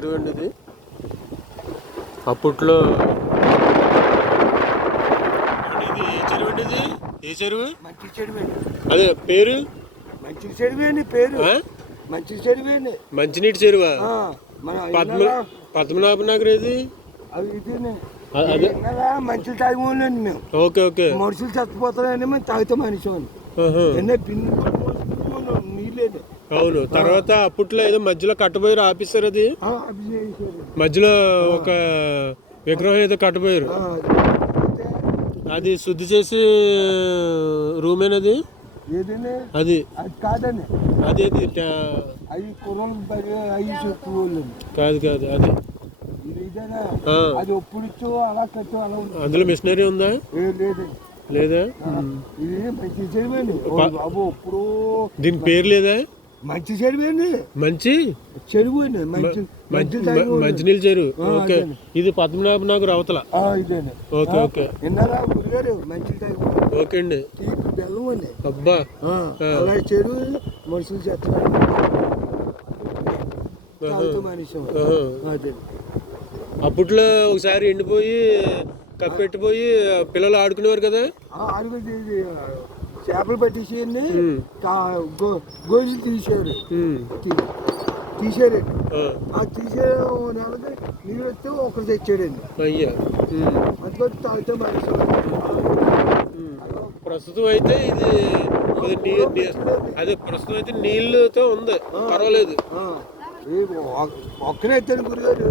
చెరువు అండి ఇది. అప్పట్లో ఇది ఏ చెరువు అండి ఇది? ఏ చెరువు? మంచి చెరువు అండి. అదే పేరు మంచి చెరువు అండి. పేరు మంచి చెరువు అండి. మంచినీటి చెరువా? పద్మనాభ నగర్ ఏది? అదే మంచి తాగిపోలేండి మేము. Okay okay. మనుషులు చచ్చిపోతారని మేము తాగుతాం మనిషి నీళ్ళేది. అవును. తర్వాత అప్పట్లో ఏదో మధ్యలో కట్టబోయారు ఆఫీసర్, అది మధ్యలో ఒక విగ్రహం ఏదో కట్టబోయారు, అది శుద్ధి చేసి రూమేనది అది కాదండి. అదేది అవి కుర్రలు కాదు కాదు అది అది ఒప్పుడు అలా కట్టు అలా. అందులో మిషనరీ ఉందా? లేదా? ఇది మంచి చెరువు బాబు. ఇప్పుడు దీని పేరు లేదా? మంచి చెరువు అండి. మంచి చెరువు అండి. మంచినీళ్ళ చెరువు. ఓకే. ఇది పద్మనాభ నగర్ అవతల. Okay okay. ఓకే అండి. బెల్లం అండి. అబ్బా. చెరువు మనుషులు చేస్తున్నారు. అప్పట్లో ఒకసారి ఎండిపోయి కప్పెట్టిపోయి పిల్లలు ఆడుకునేవారు కదా. చేపలు పట్టేసి గోజులు తీసారండి. ఆ తీసే నెలకి నీళ్ళు వస్తే ఒకరు తెచ్చాడండి. అయ్యా. అందుకని తాగితే మనిషి. ప్రస్తుతం అయితే ఇది అదే ప్రస్తుతం అయితే నీళ్ళతో ఉంది, పర్వాలేదు. ఒక్కరైతే గురిగారు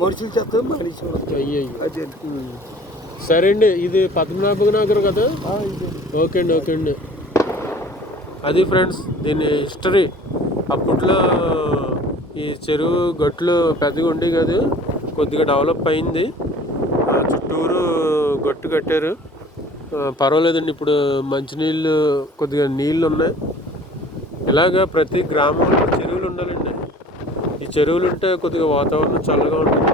మనుషులు చేస్తారు మనిషి. అదే. సరే అండి. ఇది పద్మనాభ నగర్ కదా. ఓకే అండి. ఓకే అండి. అది ఫ్రెండ్స్ దీని హిస్టరీ. అప్పట్లో ఈ చెరువు గట్లు పెద్దగా ఉండి కాదు, కొద్దిగా డెవలప్ అయింది. చుట్టూరు గట్టు కట్టారు, పర్వాలేదండి. ఇప్పుడు మంచినీళ్ళు కొద్దిగా నీళ్ళు ఉన్నాయి. ఇలాగా ప్రతి గ్రామంలో చెరువులు ఉండాలండి. ఈ చెరువులు ఉంటే కొద్దిగా వాతావరణం చల్లగా ఉంటుంది.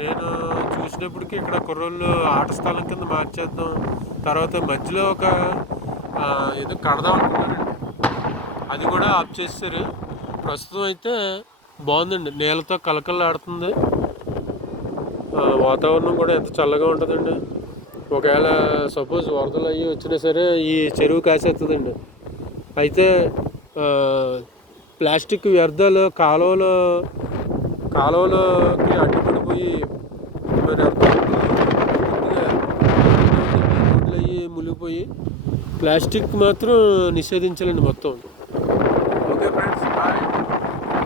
నేను చూసినప్పటికీ ఇక్కడ కుర్రోళ్ళు ఆట స్థలం కింద మార్చేద్దాం, తర్వాత మధ్యలో ఒక ఏదో కడదాం అనుకున్నారండి, అది కూడా ఆఫ్ చేస్తారు. ప్రస్తుతం అయితే బాగుందండి, నీళ్ళతో కలకల్లాడుతుంది. వాతావరణం కూడా ఎంత చల్లగా ఉంటుందండి. ఒకవేళ సపోజ్ వరదలు అయ్యి వచ్చినా సరే ఈ చెరువు కాసేస్తుందండి. అయితే ప్లాస్టిక్ వ్యర్థాలు కాలువలోకి అడ్డుపడిపోయి మరి రోడ్లు అయ్యి మునిగిపోయి, ప్లాస్టిక్ మాత్రం నిషేధించాలండి మొత్తం. Okay friends, bye.